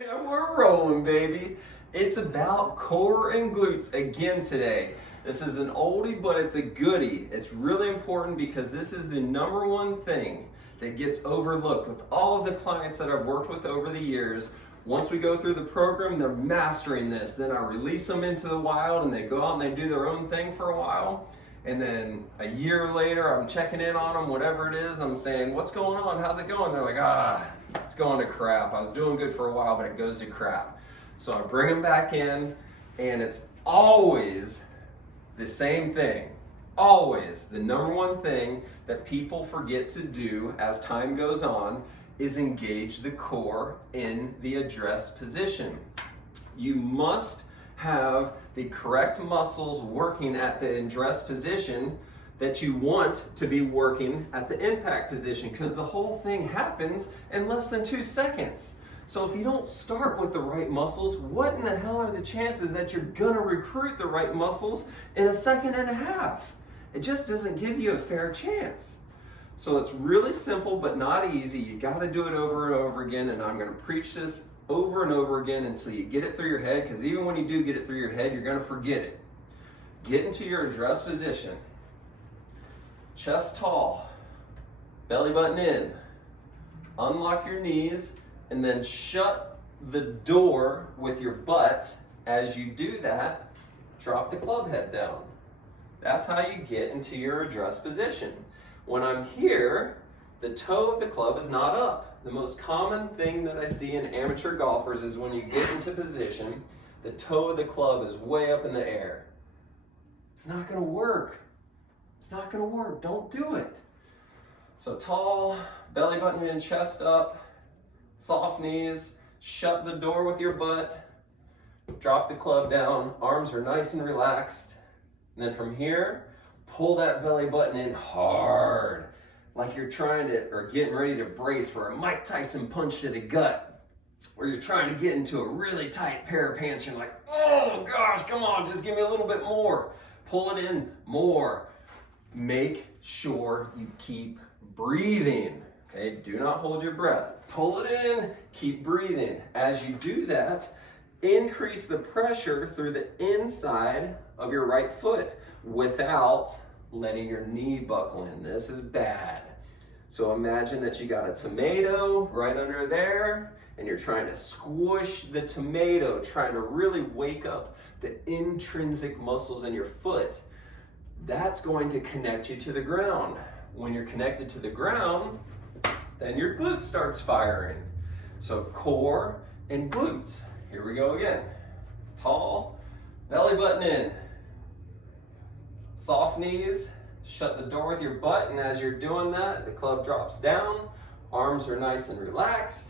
And we're rolling, baby. It's about core and glutes again today. This is an oldie, but it's a goodie. It's really important because this is the number one thing that gets overlooked with all of the clients that I've worked with over the years. Once we go through the program, they're mastering this. Then I release them into the wild and they go out and they do their own thing for a while. And then a year later, I'm checking in on them, whatever it is. I'm saying, what's going on? How's it going? They're like, it's going to crap. I was doing good for a while, but it goes to crap. So I bring them back in, and it's always the same thing. Always the number one thing that people forget to do as time goes on is engage the core in the address position. You must have the correct muscles working at the address position that you want to be working at the impact position, because the whole thing happens in less than 2 seconds. So if you don't start with the right muscles, what in the hell are the chances that you're gonna recruit the right muscles in 1.5 seconds? It just doesn't give you a fair chance. So it's really simple but not easy. You gotta do it over and over again, and I'm gonna preach this over and over again until you get it through your head, because even when you do get it through your head, you're gonna forget it. Get into your address position. Chest tall, belly button in. Unlock your knees and then shut the door with your butt. As you do that, drop the club head down. That's how you get into your address position. When I'm here, the toe of the club is not up. The most common thing that I see in amateur golfers is when you get into position, the toe of the club is way up in the air. It's not gonna work. It's not gonna work, don't do it. So tall, belly button in, chest up, soft knees, shut the door with your butt, drop the club down, arms are nice and relaxed. And then from here, pull that belly button in hard, like you're trying to, or getting ready to brace for a Mike Tyson punch to the gut, where you're trying to get into a really tight pair of pants. You're like, oh gosh, come on, just give me a little bit more. Pull it in more. Make sure you keep breathing, okay? Do not hold your breath. Pull it in, keep breathing. As you do that, increase the pressure through the inside of your right foot without letting your knee buckle in. This is bad. So imagine that you got a tomato right under there, and you're trying to squish the tomato, trying to really wake up the intrinsic muscles in your foot. That's going to connect you to the ground. When you're connected to the ground, then your glute starts firing. So core and glutes. Here we go again. Tall, belly button in. Soft knees, shut the door with your butt, and as you're doing that, the club drops down, arms are nice and relaxed.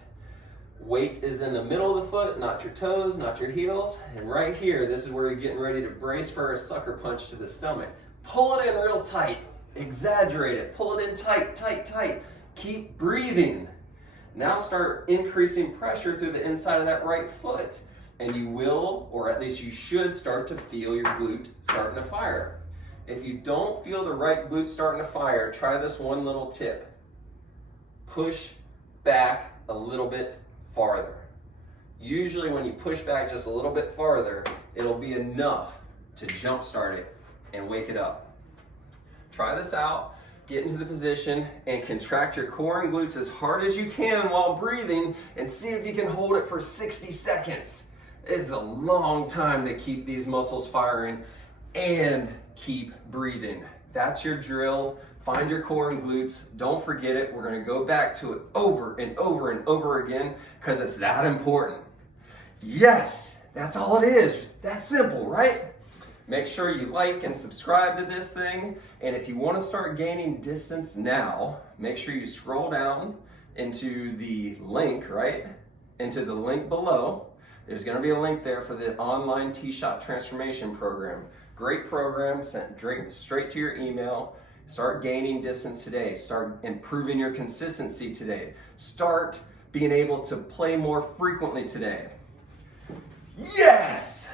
Weight is in the middle of the foot, not your toes, not your heels. And right here, this is where you're getting ready to brace for a sucker punch to the stomach. Pull it in real tight, exaggerate it, pull it in tight, tight, tight. Keep breathing. Now start increasing pressure through the inside of that right foot, and you will, or at least you should, start to feel your glute starting to fire. If you don't feel the right glute starting to fire, try this one little tip. Push back a little bit farther. Usually when you push back just a little bit farther, it'll be enough to jumpstart it and wake it up. Try this out, get into the position, and contract your core and glutes as hard as you can while breathing, and see if you can hold it for 60 seconds. It's a long time to keep these muscles firing and keep breathing. That's your drill. Find your core and glutes. Don't forget it. We're going to go back to it over and over and over again because it's that important. Yes, that's all it is. That's simple, right? Make sure you like and subscribe to this thing. And if you want to start gaining distance now, make sure you scroll down into the link, right? Into the link below. There's going to be a link there for the online T-Shot transformation program. Great program, sent straight to your email. Start gaining distance today. Start improving your consistency today. Start being able to play more frequently today. Yes!